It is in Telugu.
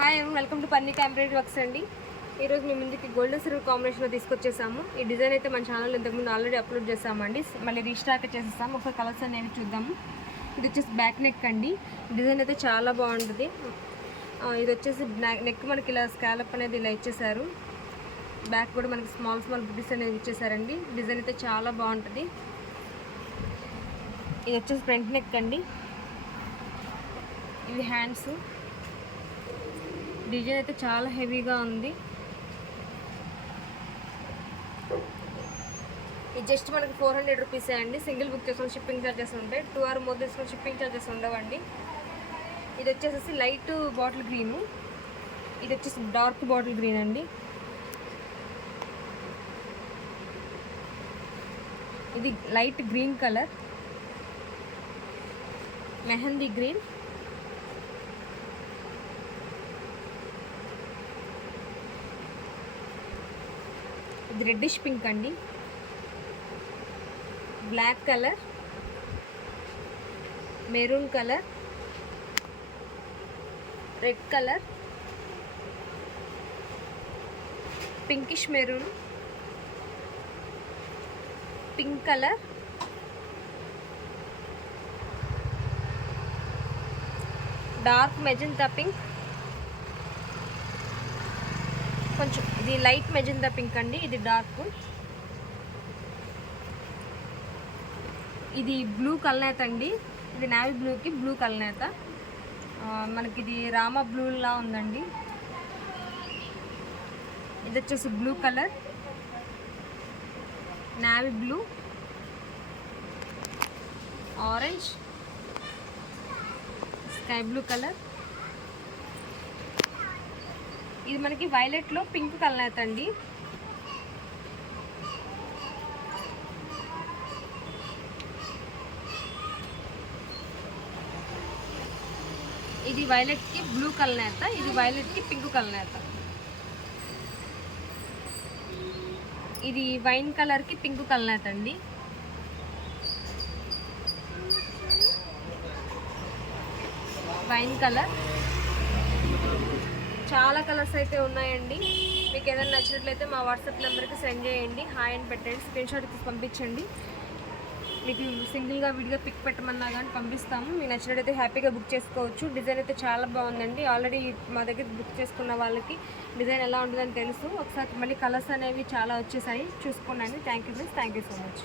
హాయ్ అండ్ వెల్కమ్ టు పన్నీకి ఎంబ్రాయిడరీ వర్క్స్ అండి. ఈరోజు మేము ముందుకి గోల్డెన్ సిల్వర్ కాంబినేషన్లో తీసుకొచ్చేసాము. ఈ డిజైన్ అయితే మన ఛానల్ ఇంతకుముందు ఆల్రెడీ అప్లోడ్ చేసామండి. మళ్ళీ రీస్టాక్ చేసేసాము. ఒక కలర్స్ అనేవి చూద్దాము. ఇది వచ్చేసి బ్యాక్ నెక్ అండి. డిజైన్ అయితే చాలా బాగుంటుంది. ఇది వచ్చేసి నెక్ మనకి ఇలా స్కాలప్ అనేది ఇలా ఇచ్చేసారు. బ్యాక్ కూడా మనకి స్మాల్ బుటీస్ అనేది ఇచ్చేసారండి. డిజైన్ అయితే చాలా బాగుంటుంది. ఇది వచ్చేసి ఫ్రంట్ నెక్ అండి. ఇవి హ్యాండ్స్. డిజైన్ అయితే చాలా హెవీగా ఉంది. ఇది జస్ట్ మనకి 400 రూపీసే అండి. సింగిల్ బుక్ చేసుకుని షిప్పింగ్ ఛార్జెస్ ఉంటాయి. 2 ఆర్ మోర్ తీసుకుని షిప్పింగ్ ఛార్జెస్ ఉండవండి. ఇది వచ్చేసి లైట్ బాటిల్ గ్రీను. ఇది వచ్చేసి డార్క్ బాటిల్ గ్రీన్ అండి. ఇది light green colour, mehndi green, ఇది రెడ్డిష్ పింక్ అండి, black colour, maroon colour, red colour, pinkish maroon, pink colour, dark magenta pink, కొంచెం ఇది లైట్ మెజెంతా పింక్ అండి. ఇది డార్క్. ఇది బ్లూ కల్నేత అండి. ఇది నావీ బ్లూకి బ్లూ కల్నేత. మనకి ఇది రామా బ్లూలా ఉందండి. ఇది వచ్చేసి blue colour, navy blue, orange, sky blue colour. ఇది మనకి వైలెట్లో పింక్ కలర్ అండి. ఇది వైలెట్కి బ్లూ కలర్, ఇది వైలెట్కి పింక్ కలర్. ఇది వైన్ కలర్కి పింక్ కలర్ అండి. Wine colour. చాలా కలర్స్ అయితే ఉన్నాయండి. మీకు ఏదైనా నచ్చినట్లయితే మా వాట్సాప్ నెంబర్కి సెండ్ చేయండి. హాయ్ అని పెట్టండి, స్క్రీన్ షాట్ తీసి పంపించండి. మీకు సింగిల్గా విడిగా పిక్ పెట్టమన్నా కానీ పంపిస్తాము. మీకు నచ్చినట్లయితే హ్యాపీగా బుక్ చేసుకోవచ్చు. డిజైన్ అయితే చాలా బాగుందండి. ఆల్రెడీ మా దగ్గర బుక్ చేసుకున్న వాళ్ళకి డిజైన్ ఎలా ఉంటుందని తెలుసు. ఒకసారి మళ్ళీ కలర్స్ అనేవి చాలా వచ్చేసాయి, చూసుకోండి. Thank you friends, thank you so much.